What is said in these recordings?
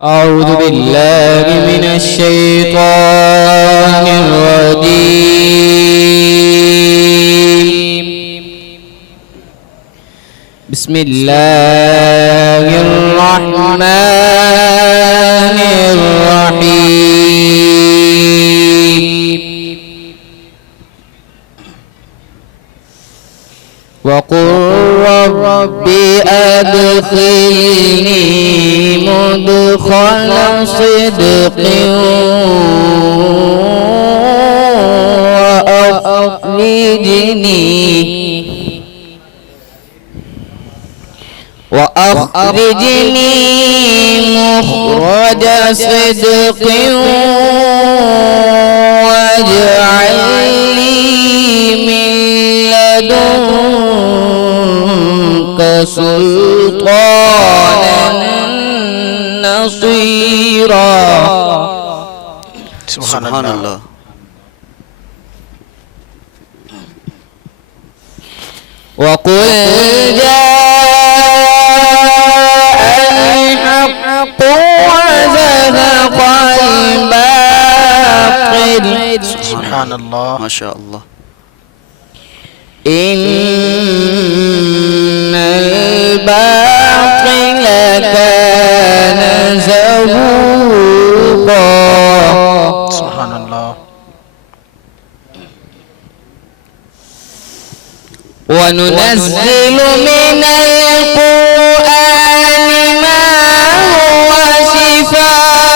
أعوذ بالله من الشيطان الرجيم. بسم الله الرحمن الرحيم. وقل رب أدخلني مدخل صدق وأخرجني مخرج صدق واجعل لي من لدنك سلطانا نصيرا. سبحان اللہ. وقل جاء الحق وزهق الباطل. سبحان اللہ. ما شاء اللہ. إن الباطل كان زهوقا. سبحان اللہ. وننزل من القرآن ما هو شفاء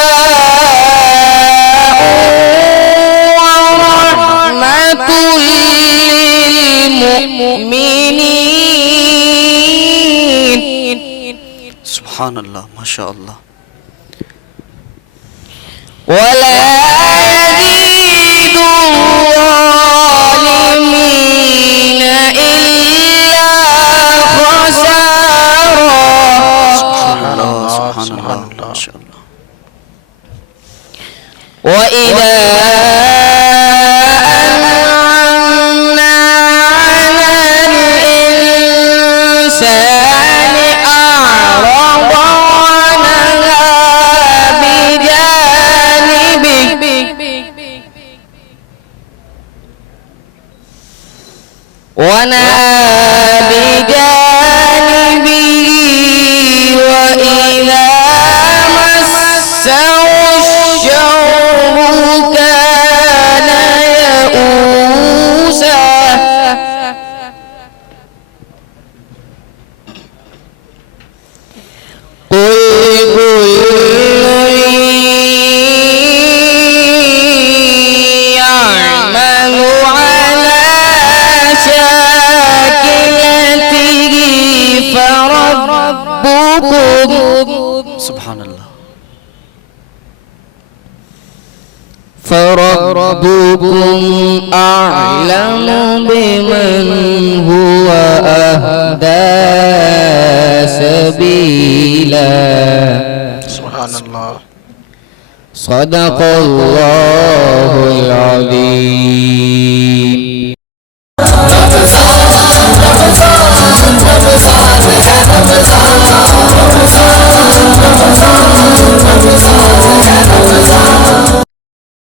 ورحمة للمؤمنين. سبحان اللہ. ما شاء اللہ. ولا يزيد الظالمين إلا خسارا. سبحان اللہ. سبحان اللہ. ما شاء اللہ. وإذا أنعمنا على الإنسان أعرض ونأى بجانبه وإذا مسه الشر كان يئوسا. قل كل يعمل على شاكلته سبحان اللہ. فربكم أعلم بمن هو أهدى سبيلا. سبحان اللہ. صدق الله العظيم.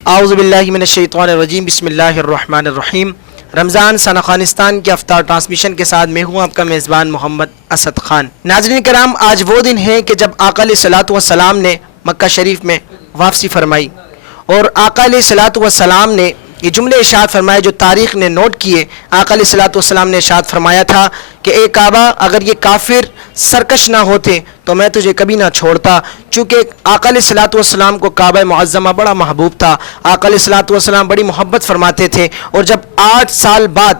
اعوذ باللہ من الشیطان الرجیم. بسم اللہ الرحمن الرحیم. رمضان سن افغانستان کے افطار ٹرانسمیشن کے ساتھ میں ہوں آپ کا میزبان محمد اسد خان. ناظرین کرام، آج وہ دن ہے کہ جب آقا علیہ الصلوۃ والسلام نے مکہ شریف میں واپسی فرمائی، اور آقا علیہ الصلوۃ والسلام نے یہ جملے ارشاد فرمائے جو تاریخ نے نوٹ کیے. آقا علیہ الصلوۃ والسلام نے ارشاد فرمایا تھا کہ اے کعبہ، اگر یہ کافر سرکش نہ ہوتے تو میں تجھے کبھی نہ چھوڑتا. چونکہ آقا علیہ الصلوۃ والسلام کو کعبہ معظمہ بڑا محبوب تھا. آقا علیہ الصلوۃ والسلام بڑی محبت فرماتے تھے، اور جب 8 سال بعد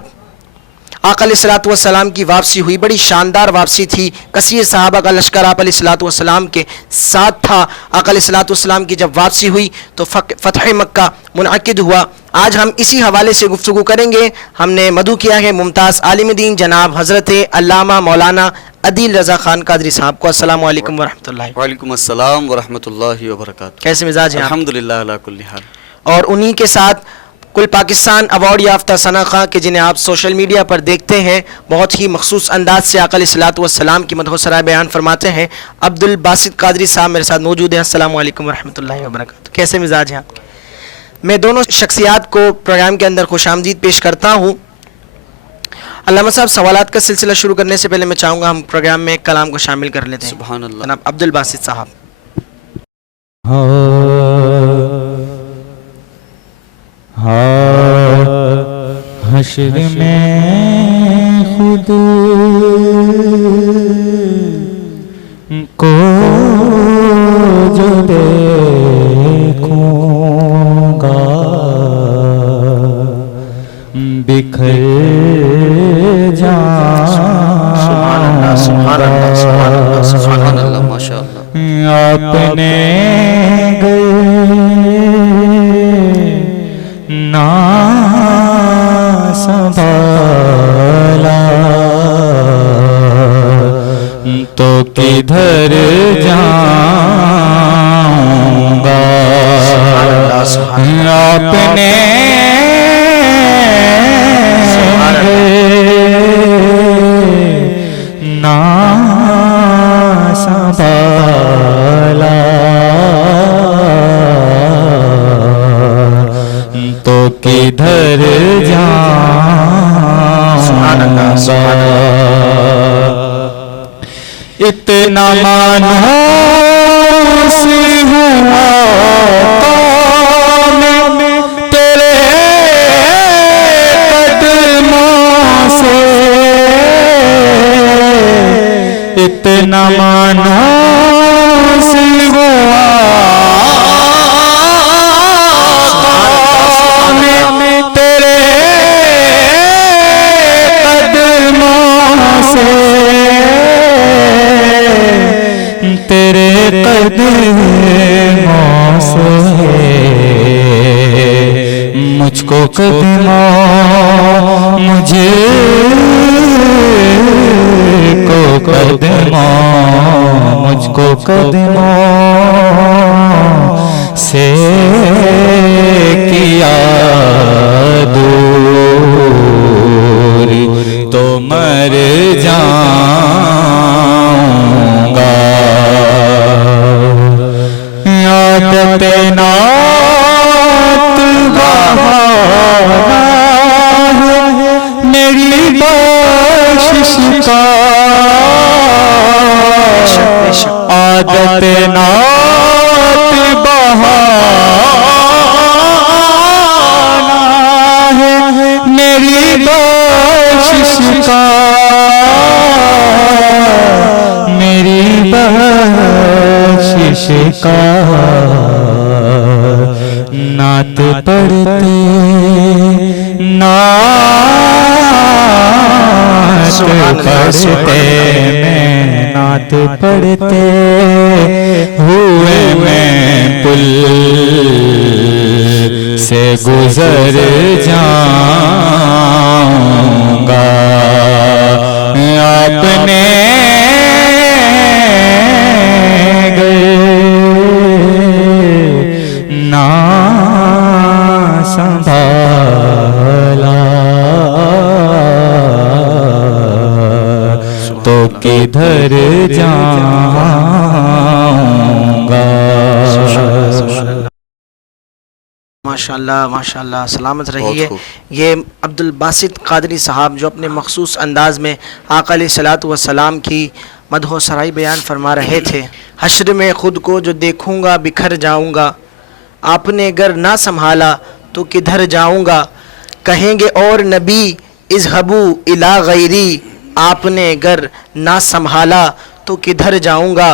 آقا علیہ الصلوۃ والسلام کی واپسی ہوئی، بڑی شاندار واپسی تھی. کثیر صحابہ کا لشکر آقا علیہ الصلوۃ والسلام کے ساتھ تھا. آقا علیہ الصلوۃ والسلام کی جب واپسی ہوئی تو فتح مکہ منعقد ہوا. آج ہم اسی حوالے سے گفتگو کریں گے. ہم نے مدعو کیا ہے ممتاز عالم دین جناب حضرت علامہ مولانا عدیل رضا خان قادری صاحب کو. السلام علیکم ورحمۃ اللہ. وعلیکم السلام ورحمۃ اللہ وبرکاتہ. کیسے مزاج ہیں؟ الحمدللہ علی کل حال. اور انہی کے ساتھ کل پاکستان ایوارڈ یافتہ ثنا خاں کے جنہیں آپ سوشل میڈیا پر دیکھتے ہیں، بہت ہی مخصوص انداز سے آقا علیہ الصلوۃ والسلام کی مدح و ثنا بیان فرماتے ہیں، عبد الباسط قادری صاحب میرے ساتھ موجود ہیں۔ السلام علیکم ورحمۃ اللہ وبرکاتہ۔ کیسے مزاج ہیں آپ کے؟ میں دونوں شخصیات کو پروگرام کے اندر خوش آمدید پیش کرتا ہوں۔ علامہ صاحب، سوالات کا سلسلہ شروع کرنے سے پہلے میں چاہوں گا ہم پروگرام میں کلام کو شامل کر لیتے ہیں۔ سبحان اللہ۔ جناب عبد الباسط صاحب۔ حشر میں خود کو جو دیکھوں گا بکھر جاؤں سبحان اللہ، ماشاء اللہ۔ اپنے نا سنبھالا تو کدھر جاؤں گا، اپنے نا سنبھالا تو کدھر جاؤں گا، اتنا مانوس ہوا قوم تیرے قدموں سے، اتنا مانوس ہوا مجھ کو قدموں، مجھے کو قدموں، مجھ کو قدموں سے کیا دور تو مر جاؤں گا، عادت نات بہانا ہے میری بخشش کا، عادت نات بہانا ہے میری بخشش کا، میری بخشش کا، نعت پڑھتے نعت پڑھتے میں نعت پڑھتے ہوئے میں پل سے گزر جاؤں گا، اپنے نا سنبھالا تو کدھر جاؤں گا۔ ماشاءاللہ ماشاءاللہ، سلامت رہیے۔ یہ عبد الباسط قادری صاحب جو اپنے مخصوص انداز میں آقا علیہ الصلوۃ والسلام کی مدح و ثنا بیان فرما رہے تھے۔ حشر میں خود کو جو دیکھوں گا بکھر جاؤں گا، آپ نے گر نہ سنبھالا تو کدھر جاؤں گا، کہیں گے اور نبی اذهبوا الی غیری، آپ نے گر نہ سنبھالا تو کدھر جاؤں گا،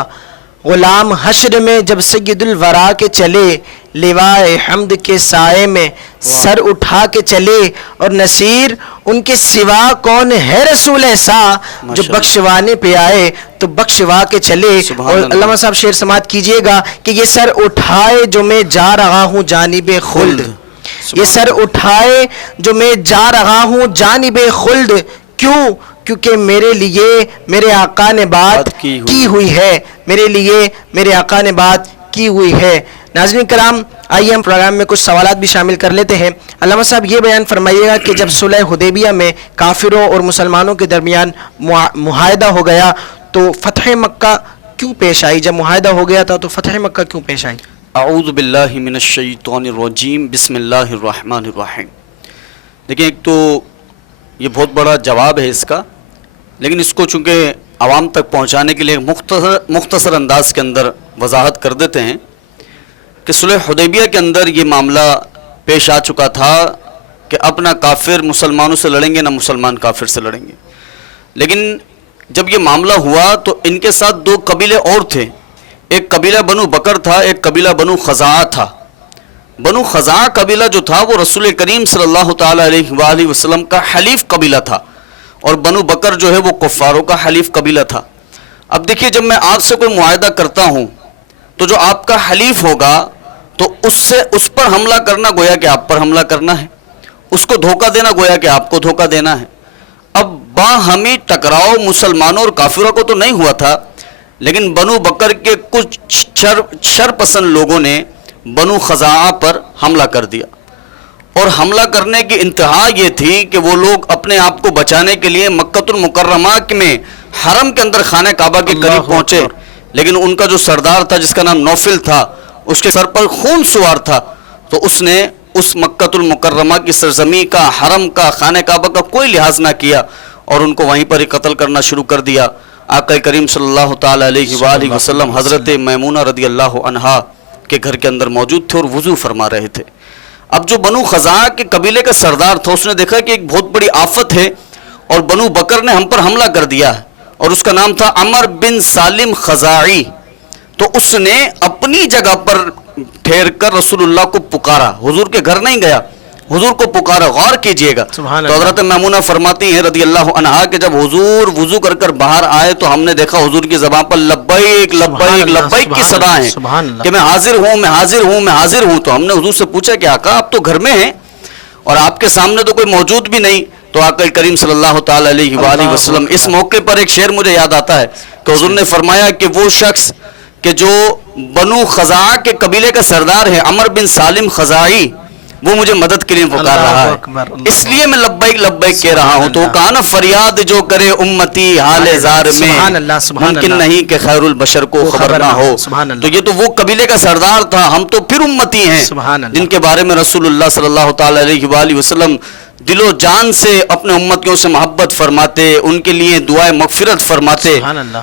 غلام حشر میں جب سید الورا کے چلے، لوائے حمد کے سائے میں سر اٹھا کے چلے، اور نصیر ان کے سوا کون ہے رسول ایسا جو بخشوانے پہ آئے تو بخشوا کے چلے۔ اور علامہ صاحب شعر سماعت کیجئے گا کہ یہ سر اٹھائے جو میں جا رہا ہوں جانب خلد، یہ سر اٹھائے جو میں جا رہا ہوں جانب خلد، کیوں؟ کیونکہ میرے لیے میرے آقا نے بات کی ہوئی ہے، میرے لیے میرے آقا نے بات کی ہوئی ہے۔ ناظرین کرام، آئیے ہم پروگرام میں کچھ سوالات بھی شامل کر لیتے ہیں۔ علامہ صاحب یہ بیان فرمائیے گا کہ جب صلح حدیبیہ میں کافروں اور مسلمانوں کے درمیان معاہدہ ہو گیا تو فتح مکہ کیوں پیش آئی؟ جب معاہدہ ہو گیا تھا تو فتح مکہ کیوں پیش آئی؟ اعوذ باللہ من الشیطان الرجیم، بسم اللہ الرحمن الرحیم۔ دیکھیں، ایک تو یہ بہت بڑا جواب ہے اس کا، لیکن اس کو چونکہ عوام تک پہنچانے کے لیے مختصر انداز کے اندر وضاحت کر دیتے ہیں کہ صلح حدیبیہ کے اندر یہ معاملہ پیش آ چکا تھا کہ اب نہ کافر مسلمانوں سے لڑیں گے نہ مسلمان کافر سے لڑیں گے۔ لیکن جب یہ معاملہ ہوا تو ان کے ساتھ دو قبیلے اور تھے، ایک قبیلہ بنو بکر تھا، ایک قبیلہ بنو خزاعہ تھا۔ بنو خزاعہ قبیلہ جو تھا وہ رسول کریم صلی اللہ تعالیٰ علیہ وآلہ وسلم کا حلیف قبیلہ تھا، اور بنو بکر جو ہے وہ کفاروں کا حلیف قبیلہ تھا۔ اب دیکھیے، جب میں آپ سے کوئی معاہدہ کرتا ہوں تو جو آپ کا حلیف ہوگا تو اس پر حملہ کرنا گویا کہ آپ پر حملہ کرنا ہے، اس کو دھوکہ دینا گویا کہ آپ کو دھوکہ دینا ہے۔ اب باہمی ٹکراؤ مسلمانوں اور کافروں کو تو نہیں ہوا تھا، لیکن بنو بکر کے کچھ شر پسند لوگوں نے بنو خزاعہ پر حملہ کر دیا، اور حملہ کرنے کی انتہا یہ تھی کہ وہ لوگ اپنے آپ کو بچانے کے لیے مکۃ المکرمہ میں حرم کے اندر خانہ کعبہ کے قریب پہنچے، لیکن ان کا جو سردار تھا جس کا نام نوفل تھا، اس کے سر پر خون سوار تھا، تو اس نے اس مکۃ المکرمہ کی سرزمین کا، حرم کا، خانہ کعبہ کا کوئی لحاظ نہ کیا اور ان کو وہیں پر ہی قتل کرنا شروع کر دیا۔ آقا کریم صلی اللہ تعالیٰ علیہ وآلہ وسلم حضرت میمونہ رضی اللہ عنہا کے گھر کے اندر موجود تھے اور وضو فرما رہے تھے۔ اب جو بنو خزاعہ کے قبیلے کا سردار تھا، اس نے دیکھا کہ ایک بہت بڑی آفت ہے اور بنو بکر نے ہم پر حملہ کر دیا ہے، اور اس کا نام تھا عمر بن سالم خزاعی۔ تو اس نے اپنی جگہ پر ٹھہر کر رسول اللہ کو پکارا، حضور کے گھر نہیں گیا، حضور کو پکارا۔ غور کیجئے گا، تو حضرت میمونہ فرماتی ہیں رضی اللہ عنہا کہ جب حضور وضو کر کر باہر آئے تو ہم نے دیکھا حضور کی زبان پر لبیک لبیک لبیک کی صدا ہے کہ میں حاضر ہوں، میں حاضر ہوں، میں حاضر ہوں۔ تو ہم نے حضور سے پوچھا کہ آقا آپ تو گھر میں ہیں اور آپ کے سامنے تو کوئی موجود بھی نہیں۔ تو آقا کریم صلی اللہ تعالیٰ علیہ وآلہ وسلم، اس موقع پر ایک شعر مجھے یاد آتا ہے کہ حضور نے فرمایا کہ وہ شخص کہ جو بنو خزاعہ کے قبیلے کا سردار ہے عمر بن سالم خزاعی، وہ مجھے مدد کے لیے پکار رہا ہے، اس لیے میں لبیک لبیک کہہ رہا ہوں۔ تو کہا نا، فریاد جو کرے امتی حال زار میں، ممکن نہیں کہ خیر البشر کو خبر نہ ہو۔ تو یہ تو وہ قبیلے کا سردار تھا، ہم تو پھر امتی ہیں جن کے بارے میں رسول اللہ صلی اللہ تعالیٰ علیہ وآلہ وسلم دل و جان سے اپنے امتیوں سے محبت فرماتے، ان کے لیے دعائے مغفرت فرماتے۔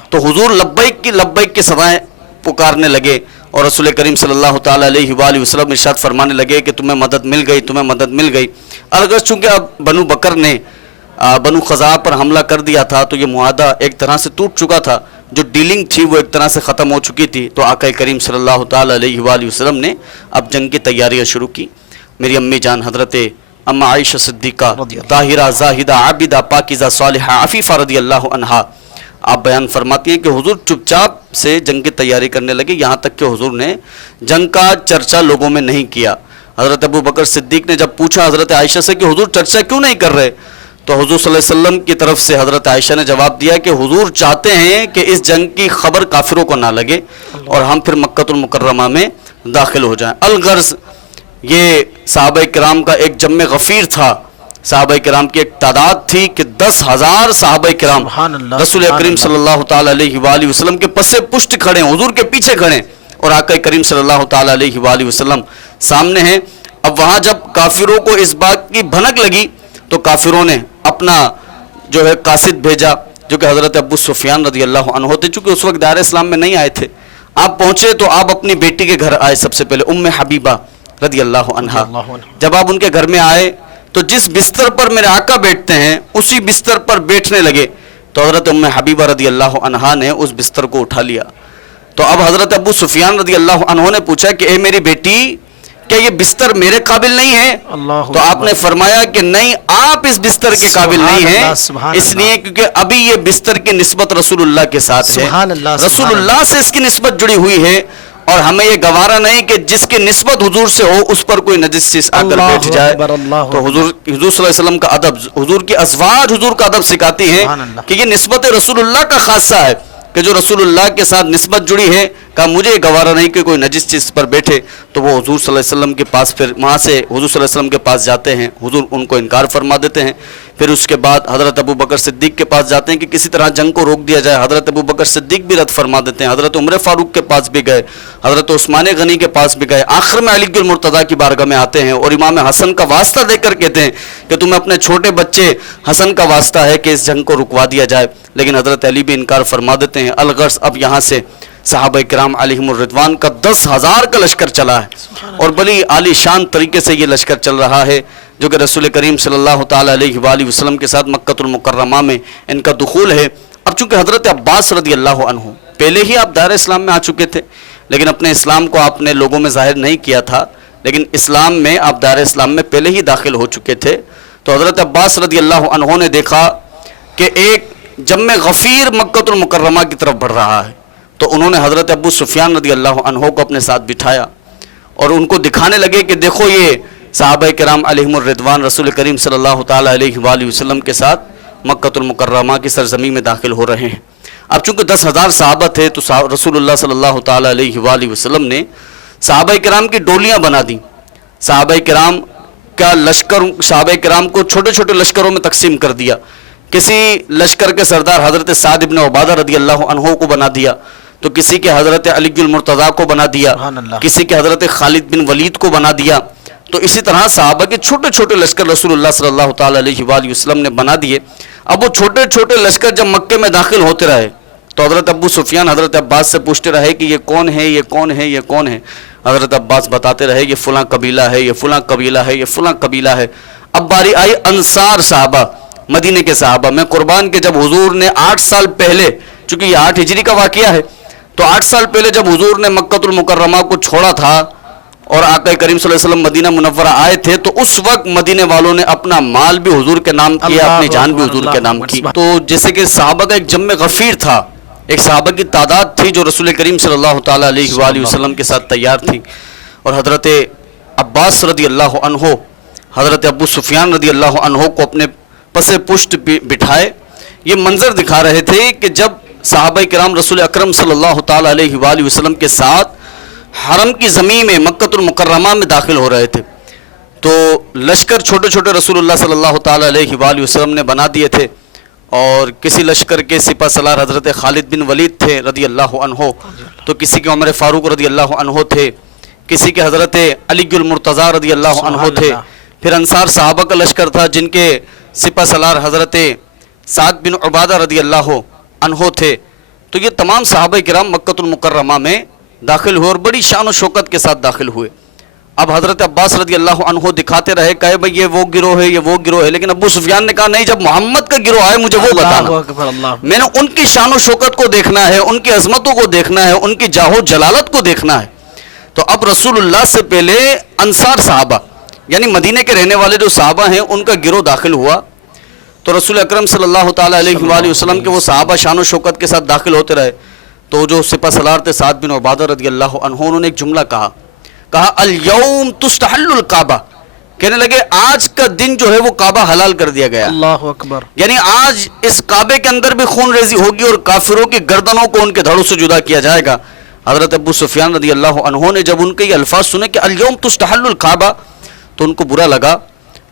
تو حضور لبیک کی صدائیں پکارنے لگے، اور رسول کریم صلی اللہ تعالیٰ علیہ وآلہ وسلم ارشاد فرمانے لگے کہ تمہیں مدد مل گئی، تمہیں مدد مل گئی۔ اگر چونکہ اب بنو بکر نے بنو خزاعہ پر حملہ کر دیا تھا تو یہ معاہدہ ایک طرح سے ٹوٹ چکا تھا، جو ڈیلنگ تھی وہ ایک طرح سے ختم ہو چکی تھی۔ تو آقا کریم صلی اللہ تعالیٰ علیہ وآلہ وسلم نے اب جنگ کی تیاریاں شروع کی۔ میری امی جان حضرت اما عائشہ صدیقہ طاہرہ زاہدہ عابدہ پاکیزہ صالحہ عفیفہ رضی اللہ عنہا، آپ بیان فرماتی ہیں کہ حضور چپ چاپ سے جنگ کی تیاری کرنے لگے، یہاں تک کہ حضور نے جنگ کا چرچا لوگوں میں نہیں کیا۔ حضرت ابو بکر صدیق نے جب پوچھا حضرت عائشہ سے کہ حضور چرچا کیوں نہیں کر رہے، تو حضور صلی اللہ علیہ وسلم کی طرف سے حضرت عائشہ نے جواب دیا کہ حضور چاہتے ہیں کہ اس جنگ کی خبر کافروں کو نہ لگے اور ہم پھر مکۃ المکرمہ میں داخل ہو جائیں۔ الغرض یہ صحابہ کرام کا ایک جم غفیر تھا، صحابہ کرام کی ایک تعداد تھی کہ 10,000 صحابہ کرام رسول کریم صلی اللہ تعالیٰ علیہ وآلہ وسلم کے پسے پشت کھڑے ہیں، حضور کے پیچھے کھڑے ہیں، اور آقا کریم صلی اللہ تعالیٰ علیہ وآلہ وسلم سامنے ہیں۔ اب وہاں جب کافروں کو اس بات کی بھنک لگی تو کافروں نے اپنا جو ہے قاصد بھیجا، جو کہ حضرت ابو سفیان رضی اللہ عنہ تھے، چونکہ اس وقت دائرہ اسلام میں نہیں آئے تھے۔ آپ پہنچے تو آپ اپنی بیٹی کے گھر آئے، سب سے پہلے ام حبیبہ رضی اللہ عنہا۔ جب آپ ان کے گھر میں آئے تو جس بستر پر میرے آقا بیٹھتے ہیں اسی بستر پر بیٹھنے لگے، تو حضرت ام حبیبہ رضی اللہ عنہا نے اس بستر کو اٹھا لیا۔ تو اب حضرت ابو سفیان رضی اللہ عنہ نے پوچھا کہ اے میری بیٹی، کیا یہ بستر میرے قابل نہیں ہے؟ تو آپ نے فرمایا کہ نہیں، آپ اس بستر کے قابل نہیں ہیں، اس لیے کیونکہ ابھی یہ بستر کی نسبت رسول اللہ کے ساتھ ہے، رسول اللہ سے اس کی نسبت جڑی ہوئی ہے، اور ہمیں یہ گوارا نہیں کہ جس کی نسبت حضور سے ہو اس پر کوئی نجس چیز آ کر بیٹھ جائے۔ تو حضور صلی اللہ علیہ وسلم کا ادب، حضور کی ازواج حضور کا ادب سکھاتی ہیں کہ یہ نسبت رسول اللہ کا خاصہ ہے، کہ جو رسول اللہ کے ساتھ نسبت جڑی ہے، کہا مجھے گوارا نہیں کہ کوئی نجس چیز پر بیٹھے، تو وہ حضور صلی اللہ علیہ وسلم کے پاس، پھر وہاں سے حضور صلی اللہ علیہ وسلم کے پاس جاتے ہیں، حضور ان کو انکار فرما دیتے ہیں۔ پھر اس کے بعد حضرت ابو بکر صدیق کے پاس جاتے ہیں کہ کسی طرح جنگ کو روک دیا جائے، حضرت ابو بکر صدیق بھی رد فرما دیتے ہیں۔ حضرت عمر فاروق کے پاس بھی گئے، حضرت عثمان غنی کے پاس بھی گئے، آخر میں علی المرتضیٰ کی بارگاہ میں آتے ہیں اور امام حسن کا واسطہ دے کر کہتے ہیں کہ تمہیں اپنے چھوٹے بچے حسن کا واسطہ ہے کہ اس جنگ کو رکوا دیا جائے، لیکن حضرت علی بھی انکار فرما دیتے ہیں۔ الغرض اب یہاں سے صحابہ کرام علیہم الرضوان کا 10,000 کا لشکر چلا ہے اور بڑی عالی شان طریقے سے یہ لشکر چل رہا ہے، جو کہ رسول کریم صلی اللہ تعالیٰ علیہ وآلہ وسلم کے ساتھ مکۃ المکرمہ میں ان کا دخول ہے۔ اب چونکہ حضرت عباس رضی اللہ عنہ پہلے ہی آپ دائرہ اسلام میں آ چکے تھے، لیکن اپنے اسلام کو آپ نے لوگوں میں ظاہر نہیں کیا تھا، لیکن اسلام میں آپ دائرہ اسلام میں پہلے ہی داخل ہو چکے تھے، تو حضرت عباس رضی اللہ عنہ نے دیکھا کہ ایک جم غفیر مکۃ المکرمہ کی طرف بڑھ رہا ہے، تو انہوں نے حضرت ابو سفیان رضی اللہ عنہ کو اپنے ساتھ بٹھایا اور ان کو دکھانے لگے کہ دیکھو یہ صحابہ کرام علیہم الرضوان رسول کریم صلی اللہ تعالیٰ علیہ وآلہ وسلم کے ساتھ مکۃ المکرمہ کی سرزمین میں داخل ہو رہے ہیں۔ اب چونکہ 10,000 صحابہ تھے تو رسول اللہ صلی اللہ تعالیٰ علیہ وآلہ وسلم نے صحابہ کرام کی ڈولیاں بنا دیں، صحابہ کرام کا لشکر، صحابہ کرام کو چھوٹے چھوٹے لشکروں میں تقسیم کر دیا۔ کسی لشکر کے سردار حضرت سعد بن عبادہ رضی اللہ عنہ کو بنا دیا، تو کسی کے حضرت علی المرتضیٰ کو بنا دیا، کسی کے حضرت خالد بن ولید کو بنا دیا، تو اسی طرح صحابہ کے چھوٹے چھوٹے لشکر رسول اللہ صلی اللہ تعالیٰ علیہ وآلہ وسلم نے بنا دیے۔ اب وہ چھوٹے چھوٹے لشکر جب مکے میں داخل ہوتے رہے تو حضرت ابو سفیان حضرت عباس سے پوچھتے رہے کہ یہ کون ہے، یہ کون ہے، یہ کون ہے؟ حضرت عباس بتاتے رہے یہ فلاں قبیلہ ہے، یہ فلاں قبیلہ ہے، یہ فلاں قبیلہ ہے۔ اب باری آئی انصار صحابہ، مدینے کے صحابہ میں قربان کے جب حضور نے 8 سال پہلے، چونکہ یہ 8 ہجری کا واقعہ ہے، تو 8 سال پہلے جب حضور نے مکۃ المکرمہ کو چھوڑا تھا اور آقا کریم صلی اللہ علیہ وسلم مدینہ منورہ آئے تھے، تو اس وقت مدینے والوں نے اپنا مال بھی حضور کے نام کیا، اپنی جان بھی حضور کے نام کی۔ تو جیسے کہ صحابہ کا ایک جم غفیر تھا، ایک صحابہ کی تعداد تھی جو رسول کریم صلی اللہ تعالیٰ علیہ وآلہ وسلم کے ساتھ تیار تھی، اور حضرت عباس رضی اللہ عنہ حضرت ابو سفیان رضی اللہ عنہ کو اپنے پس پشت بٹھائے یہ منظر دکھا رہے تھے کہ جب صحابہ کرام رسول اکرم صلی اللہ تعالیٰ علیہ وآلہ وسلم کے ساتھ حرم کی زمین میں مکۃ المکرمہ میں داخل ہو رہے تھے، تو لشکر چھوٹے چھوٹے رسول اللہ صلی اللہ تعالیٰ علیہ وآلہ وسلم نے بنا دیے تھے، اور کسی لشکر کے سپہ سالار حضرت خالد بن ولید تھے رضی اللہ عنہ، تو کسی کے عمر فاروق رضی اللہ عنہ تھے، کسی کے حضرت علی المرتضیٰ رضی اللہ عنہ تھے، پھر انصار صحابہ کا لشکر تھا جن کے سپہ سالار حضرت سعد بن عبادہ رضی اللہ عنہ تھے۔ تو یہ تمام صحابہ کرام مکۃ المکرمہ میں داخل ہوئے اور بڑی شان و شوکت کے ساتھ داخل ہوئے۔ اب حضرت عباس رضی اللہ عنہ دکھاتے رہے، کہے بھئی یہ وہ گروہ ہے، یہ وہ گروہ ہے، لیکن ابو سفیان نے کہا نہیں، جب محمد کا گروہ آئے مجھے وہ بتانا، میں نے ان کی شان و شوکت کو دیکھنا ہے، ان کی عظمتوں کو دیکھنا ہے، ان کی جاہ و جلالت کو دیکھنا ہے۔ تو اب رسول اللہ سے پہلے انصار صحابہ یعنی مدینے کے رہنے والے جو صحابہ ہیں ان کا گروہ داخل ہوا، تو رسول اکرم صلی اللہ تعالیٰ علیہ وآلہ وسلم کے وہ صحابہ شان و شوکت کے ساتھ داخل ہوتے رہے، تو جو سپہ سالار تھے سعد بن عبادہ رضی اللہ عنہ، انہوں نے ایک جملہ کہا الیوم تستحل الکعبہ، کہنے لگے آج کا دن جو ہے وہ کعبہ حلال کر دیا گیا، اللہ اکبر، یعنی آج اس کعبے کے اندر بھی خون ریزی ہوگی اور کافروں کی گردنوں کو ان کے دھڑوں سے جدا کیا جائے گا۔ حضرت ابو سفیان رضی اللہ عنہ نے جب ان کے یہ الفاظ سنے کہ الیوم تستحل الکعبہ، تو ان کو برا لگا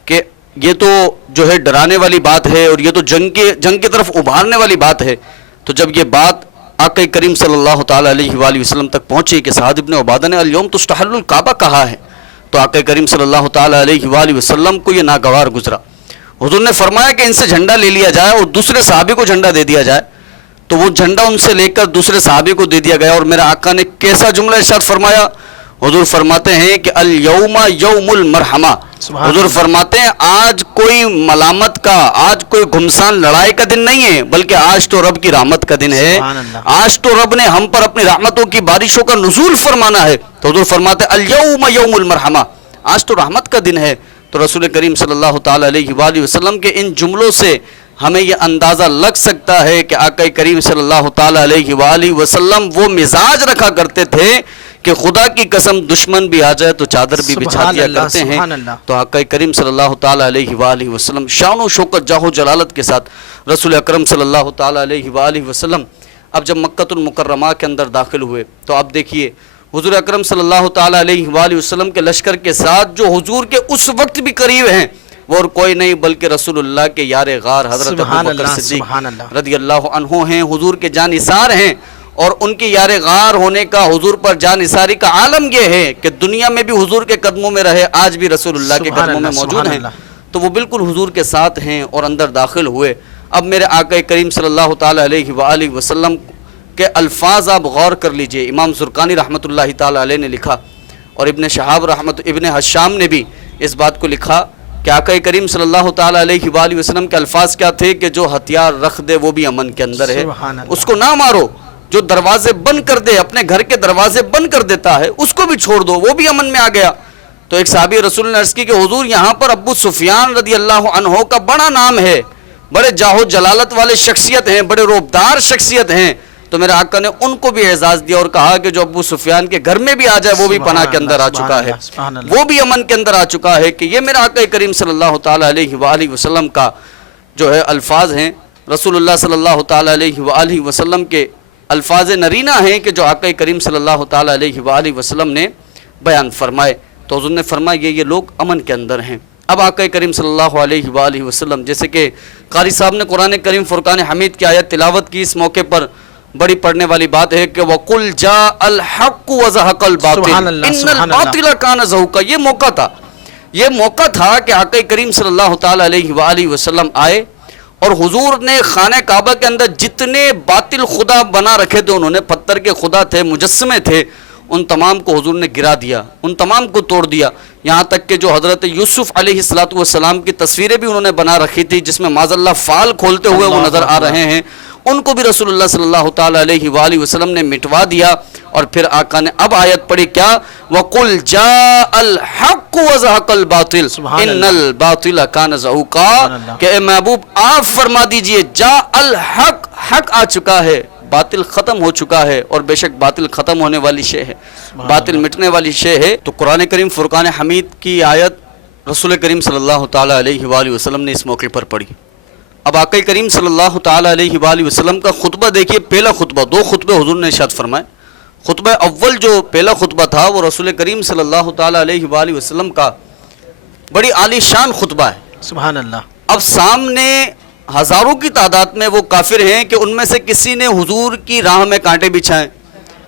کہ یہ تو جو ہے ڈرانے والی بات ہے اور یہ تو جنگ کی طرف ابھارنے والی بات ہے۔ تو جب یہ بات آقا کریم صلی اللہ تعالیٰ علیہ وآلہ وسلم تک پہنچی کہ سعد بن عبادہ نے الیوم تستحل الکعبہ کہا ہے، تو آقا کریم صلی اللہ تعالیٰ علیہ وآلہ وسلم کو یہ ناگوار گزرا۔ حضور نے فرمایا کہ ان سے جھنڈا لے لیا جائے اور دوسرے صحابی کو جھنڈا دے دیا جائے، تو وہ جھنڈا ان سے لے کر دوسرے صحابی کو دے دیا گیا، اور میرا آقا نے کیسا جملہ ارشاد فرمایا، حضور فرماتے ہیں کہ الیوم یوم المرحمہ، حضور فرماتے ہیں آج کوئی ملامت کا، آج کوئی گھمسان لڑائی کا دن نہیں ہے، بلکہ آج تو رب کی رحمت کا دن ہے، آج تو رب نے ہم پر اپنی رحمتوں کی بارشوں کا نزول فرمانا ہے۔ تو حضور فرماتے ہیں الیوم یوم المرحمہ، آج تو رحمت کا دن ہے۔ تو رسول کریم صلی اللہ تعالیٰ علیہ وآلہ وسلم کے ان جملوں سے ہمیں یہ اندازہ لگ سکتا ہے کہ آقا کریم صلی اللہ تعالیٰ علیہ وآلہ وسلم وہ مزاج رکھا کرتے تھے کہ خدا کی قسم دشمن بھی آ جائے تو چادر بھی بچھا دیا کرتے ہیں۔ تو آقا کریم صلی اللہ تعالیٰ علیہ وآلہ وسلم شان و شوکت جاہ و جلالت کے ساتھ رسول اکرم صلی اللہ تعالیٰ علیہ وآلہ وسلم اب جب مکۃ المکرمہ کے اندر داخل ہوئے تو اب دیکھیے حضور اکرم صلی اللہ تعالیٰ علیہ وآلہ وسلم کے لشکر کے ساتھ جو حضور کے اس وقت بھی قریب ہیں وہ اور کوئی نہیں بلکہ رسول اللہ کے یار غار حضرت سبحان ابوبکر اللہ، صدیق سبحان اللہ۔ رضی اللہ عنہ ہیں، حضور کے جان نثار ہیں، اور ان کے یار غار ہونے کا، حضور پر جان نثاری کا عالم یہ ہے کہ دنیا میں بھی حضور کے قدموں میں رہے، آج بھی رسول اللہ کے سبحان قدموں میں اللہ، موجود سبحان ہیں، اللہ۔ تو وہ بالکل حضور کے ساتھ ہیں اور اندر داخل ہوئے۔ اب میرے آقا کریم صلی اللہ تعالیٰ علیہ وآلہ وسلم کے الفاظ آپ غور کر لیجئے، امام زرقانی رحمۃ اللہ تعالیٰ علیہ نے لکھا اور ابن شہاب ابن حشام نے بھی اس بات کو لکھا کہ آقا کریم صلی اللہ تعالیٰ علیہ وآلہ وسلم کے الفاظ کیا تھے کہ جو ہتھیار رکھ دے وہ بھی امن کے اندر ہے، سبحان اللہ۔ اس کو نہ مارو، جو دروازے بند کر دے، اپنے گھر کے دروازے بند کر دیتا ہے اس کو بھی چھوڑ دو، وہ بھی امن میں آ گیا۔ تو ایک صحابی رسول نے عرض کی کہ حضور یہاں پر ابو سفیان رضی اللہ عنہ کا بڑا نام ہے، بڑے جاہ و جلالت والے شخصیت ہیں، بڑے روبدار شخصیت ہیں، تو میرے آقا نے ان کو بھی اعزاز دیا اور کہا کہ جو ابو سفیان کے گھر میں بھی آ جائے وہ بھی پناہ کے اندر آ چکا ہے، وہ بھی امن کے اندر آ چکا ہے۔ کہ یہ میرے آقا کریم صلی اللہ تعالیٰ علیہ وآلہ وسلم کا جو ہے الفاظ ہیں، رسول اللہ صلی اللہ تعالیٰ علیہ وآلہ وسلم کے الفاظ نرینہ ہیں کہ جو آقا کریم صلی اللہ تعالیٰ علیہ وآلہ وسلم نے بیان فرمائے۔ تو حضور نے فرمایا یہ لوگ امن کے اندر ہیں۔ اب آقا کریم صلی اللہ علیہ وآلہ وسلم، جیسے کہ قاری صاحب نے قرآن کریم فرقان حمید کی آیت تلاوت کی، اس موقع پر بڑی پڑھنے والی بات ہے کہ وَقُلْ جَاءَ الْحَقُّ وَزَهَقَ الْبَاطِلُ سبحان اللہ، إِنَّ سبحان اللہ۔ الْبَاطِلَ كَانَ زَهُوقًا۔ یہ موقع تھا کہ آقا کریم صلی اللہ تعالیٰ علیہ وآلہ وسلم آئے اور حضور نے خانہ کعبہ کے اندر جتنے باطل خدا بنا رکھے تھے، انہوں نے پتھر کے خدا تھے، مجسمے تھے، ان تمام کو حضور نے گرا دیا، ان تمام کو توڑ دیا، یہاں تک کہ جو حضرت یوسف علیہ السلام کی تصویریں بھی انہوں نے بنا رکھی تھی جس میں معاذ اللہ فال کھولتے ہوئے وہ نظر آ رہے ہیں، ان کو بھی رسول اللہ صلی اللہ تعالیٰ علیہ وآلہ وسلم نے مٹوا دیا۔ اور پھر آقا نے اب آیت پڑھی کیا، وَقُلْ جَاءَ الْحَقُّ وَزَهَقَ الْبَاطِلُ إِنَّ الْبَاطِلَ كَانَ زَهُوقًا۔ کہ اے محبوب آپ فرما دیجئے جاء الحق، حق آ چکا ہے، باطل ختم ہو چکا ہے، اور بے شک باطل ختم ہونے والی شے ہے، باطل مٹنے والی شے ہے۔ تو قرآن کریم فرقان حمید کی آیت رسول کریم صلی اللہ تعالیٰ علیہ وآلہ وسلم نے اس موقع پر پڑھی۔ اب آقا کریم صلی اللہ تعالیٰ علیہ وآلہ وسلم کا خطبہ دیکھیے، پہلا خطبہ، دو خطبے حضور نے ارشاد فرمائے۔ خطبہ اول جو پہلا خطبہ تھا وہ رسول کریم صلی اللہ تعالیٰ علیہ وآلہ وسلم کا بڑی عالی شان خطبہ ہے۔ سبحان اللہ۔ اب سامنے ہزاروں کی تعداد میں وہ کافر ہیں کہ ان میں سے کسی نے حضور کی راہ میں کانٹے بچھائے،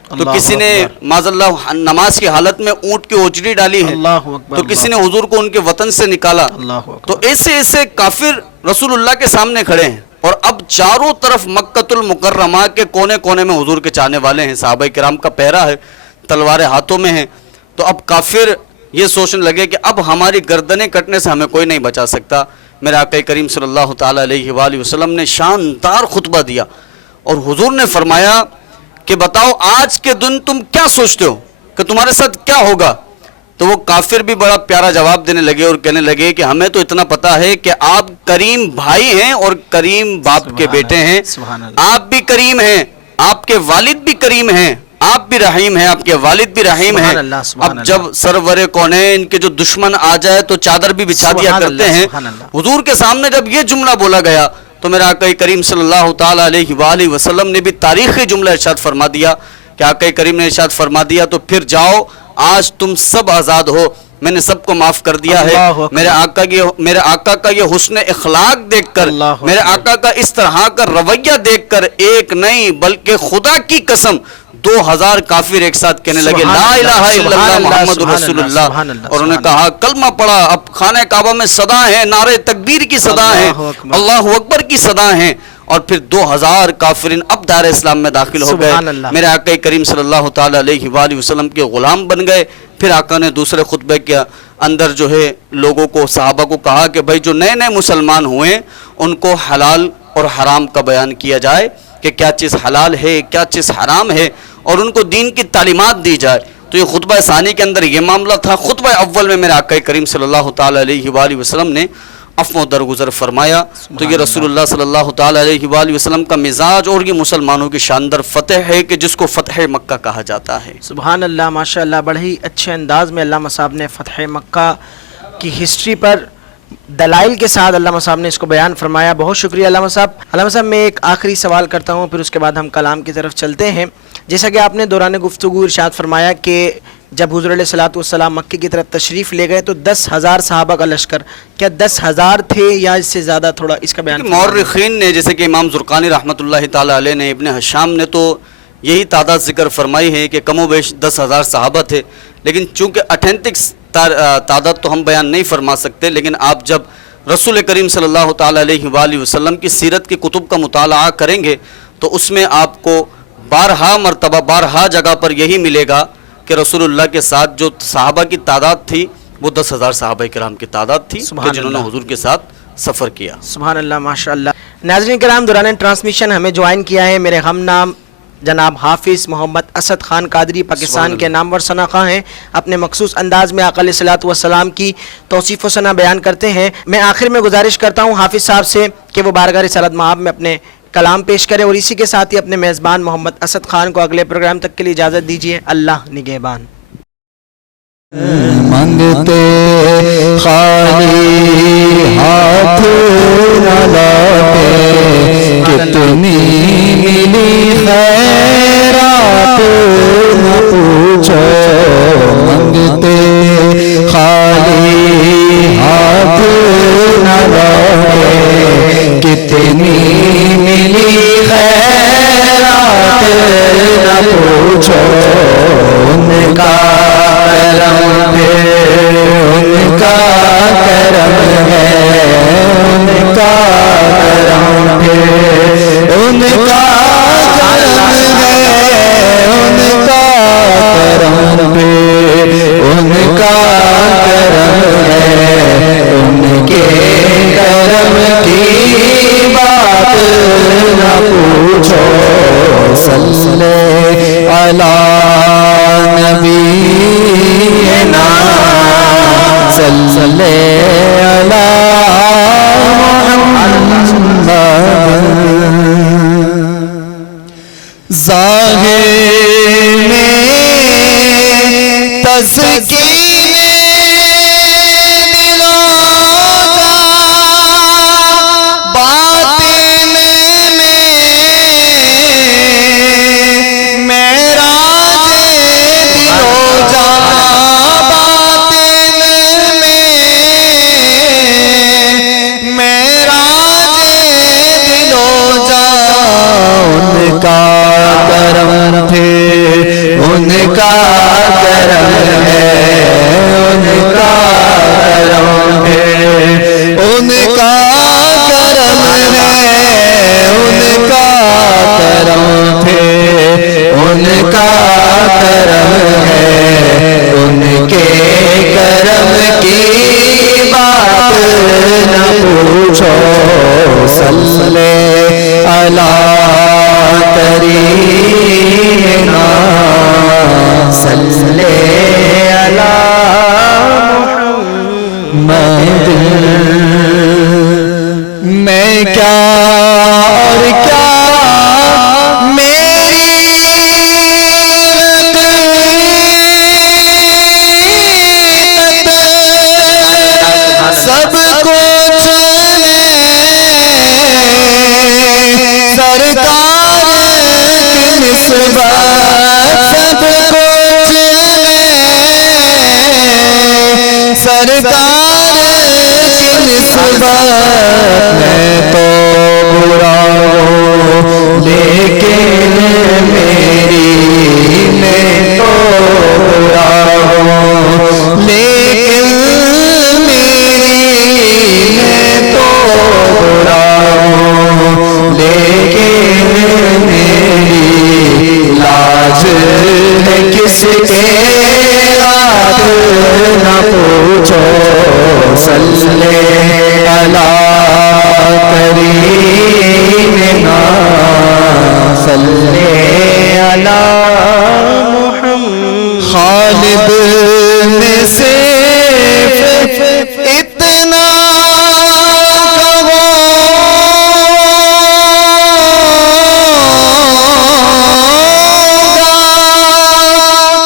تو اللہ کسی نے اکبر۔ معاذ اللہ نماز کی حالت میں اونٹ کی اوجڑی ڈالی ہے، اللہ اکبر، تو کسی نے حضور کو ان کے وطن سے نکالا، اللہ اکبر۔ تو ایسے ایسے کافر رسول اللہ کے سامنے کھڑے ہیں، اور اب چاروں طرف مکۃ المکرمہ کے کونے کونے میں حضور کے چاہنے والے ہیں، صحابہ کرام کا پہرا ہے، تلواریں ہاتھوں میں ہیں۔ تو اب کافر یہ سوچنے لگے کہ اب ہماری گردنیں کٹنے سے ہمیں کوئی نہیں بچا سکتا۔ میرے آقا کریم صلی اللہ تعالیٰ علیہ وآلہ وسلم نے شاندار خطبہ دیا اور حضور نے فرمایا کہ بتاؤ آج کے دن تم کیا سوچتے ہو کہ تمہارے ساتھ کیا ہوگا؟ تو وہ کافر بھی بڑا پیارا جواب دینے لگے اور کہنے لگے کہ ہمیں تو اتنا پتا ہے کہ آپ کریم بھائی ہیں اور کریم باپ کے بیٹے ہیں، سبحان اللہ۔ آپ بھی کریم ہیں، آپ کے والد بھی کریم ہیں، آپ بھی رحیم ہیں، آپ کے والد بھی رحیم ہیں۔ سبحان اللہ، سبحان اب جب سرور کونین کے جو دشمن آ جائے تو چادر بھی بچھا دیا سبحان کرتے اللہ، ہیں۔ سبحان اللہ۔ حضور کے سامنے جب یہ جملہ بولا گیا تو میرا آقا کریم صلی اللہ تعالیٰ علیہ وآلہ وسلم نے بھی تاریخی جملہ ارشاد فرما دیا کہ آقا کریم نے ارشاد فرما دیا تو پھر جاؤ آج تم سب آزاد ہو، میں نے سب کو معاف کر دیا ہے۔ اللہ اکبر۔ میرے آقا کا یہ حسن اخلاق دیکھ کر، اللہ اکبر۔ میرے آقا کا اس طرح کا رویہ دیکھ کر ایک نہیں بلکہ خدا کی قسم 2000 کافر ایک ساتھ کہنے لگے سبحان لا اللہ، الہ الا سبحان اللہ اللہ، محمد سبحان رسول اللہ، اللہ، سبحان اللہ، اور انہوں نے سبحان کہا کلمہ پڑھا۔ اب خانہ کعبہ میں صدا ہیں، نعرے تکبیر کی صدا ہیں، اللہ اکبر۔ اللہ اکبر کی صدا ہیں، اور پھر 2000 کافرین اب دار اسلام میں داخل ہو گئے، سبحان اللہ۔ میرے آقا کریم صلی اللہ تعالیٰ علیہ وآلہ وسلم کے غلام بن گئے۔ پھر آقا نے دوسرے خطبے کے اندر جو ہے لوگوں کو، صحابہ کو کہا کہ بھائی جو نئے نئے مسلمان ہوئے ان کو حلال اور حرام کا بیان کیا جائے کہ کیا چیز حلال ہے کیا چیز حرام ہے، اور ان کو دین کی تعلیمات دی جائے۔ تو یہ خطبہ ثانی کے اندر یہ معاملہ تھا۔ خطبہ اول میں میرے آقا کریم صلی اللہ تعالیٰ علیہ وآلہ وسلم نے عفو و درگزر فرمایا۔ تو یہ رسول اللہ صلی اللہ تعالیٰ علیہ وآلہ وسلم کا مزاج اور یہ مسلمانوں کی شاندار فتح ہے کہ جس کو فتح مکہ کہا جاتا ہے۔ سبحان اللہ، ماشاء اللہ، بڑے ہی اچھے انداز میں علامہ صاحب نے فتح مکہ کی ہسٹری پر دلائل کے ساتھ علامہ صاحب نے اس کو بیان فرمایا. بہت شکریہ علامہ صاحب. علامہ صاحب میں ایک آخری سوال کرتا ہوں، پھر اس کے بعد ہم کلام کی طرف چلتے ہیں. جیسا کہ آپ نے دوران گفتگو ارشاد فرمایا کہ جب حضور علیہ الصلوۃ والسلام مکے کی طرف تشریف لے گئے تو 10,000 صحابہ کا لشکر، کیا 10,000 تھے یا اس سے زیادہ؟ تھوڑا اس کا بیان. مورخین نے جیسے کہ امام زرقانی رحمۃ اللہ تعالی علیہ نے، ابن حشام نے تو یہی تعداد ذکر فرمائی ہے کہ کم و بیش 10,000 صحابہ تھے، لیکن چونکہ اتھینٹک تعداد تو ہم بیان نہیں فرما سکتے. لیکن آپ جب رسول کریم صلی اللہ تعالی علیہ وآلہ وسلم کی سیرت کی کتب کا مطالعہ کریں گے تو اس میں آپ کو بارہا مرتبہ بارہا جگہ پر یہی ملے گا کہ رسول اللہ کے ساتھ جو صحابہ کی تعداد تھی وہ 10,000 صحابہ کرام کی تعداد تھی کہ جنہوں نے حضور کے ساتھ سفر کیا. سبحان اللہ، ماشاء اللہ. ناظرین کرام، دوران ٹرانسمیشن ہمیں جوائن کیا ہے میرے ہم نام جناب حافظ محمد اسد خان قادری، پاکستان کے نامور ثنا خواں ہیں. اپنے مخصوص انداز میں آقا علیہ الصلوۃ والسلام کی توصیف و ثنا بیان کرتے ہیں. میں آخر میں گزارش کرتا ہوں حافظ صاحب سے کہ وہ بارگاہ رسالت مآب میں اپنے کلام پیش کرے، اور اسی کے ساتھ ہی اپنے میزبان محمد اسد خان کو اگلے پروگرام تک کے لیے اجازت دیجیے. اللہ نگہبان. منگتے خالی ہاتھ نہ لوٹے، کتنی ملی خیرات نہ پوچھو. منگتے خالی ہاتھ نہ لوٹے، کتنی ملی خیرات نہ پوچھو. ان کا کرم ہے، ان کا کرم ہے، ان کا کرم ہے، ان کا کرم ہے، ان کا کرم ہے، ان کا کرم ہے. ان کے کرم کی بات نہ پوچھو. صلی علی نبینا، صلی علی محمد. ظاہر میں تسکین دلوں کا، باطن میں معراج دلوں جا، باطن میں معراج دلوں جا. ان کا کرم تھے، ان کا کرم ہے، ان کا کرم ہے، ان کا کرم ہے، ان کا کرم ہے، ان کا کرم ہے. ان کے کرم کی بات نہ پوچھو. صلی علی کریمنا، صلی علی محمد. میں کیا اور کیا میری سب کچھ سرکار کی نسبت، سب کچھ سرکار کی نسبت. میں تو برا ہوں لیکن میری، میں تو برا ہوں لیکن میری، میں تو برا ہوں لیکن میری. لاج ہے کس کے رات نہ پوچھو. صلی علی کریمنا، صلی علی محمد. خالد میں صرف اتنا کہو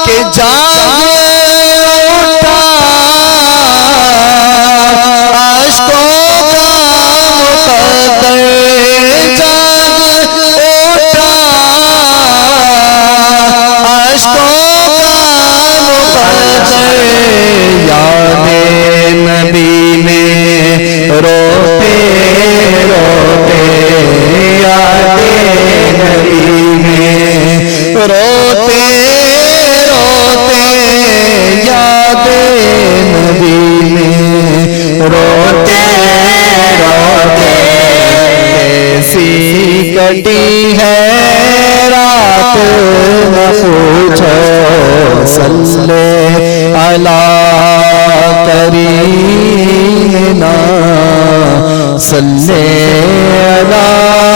کہ جاگ اٹھا عشق صلی علی کریمنا صلی علی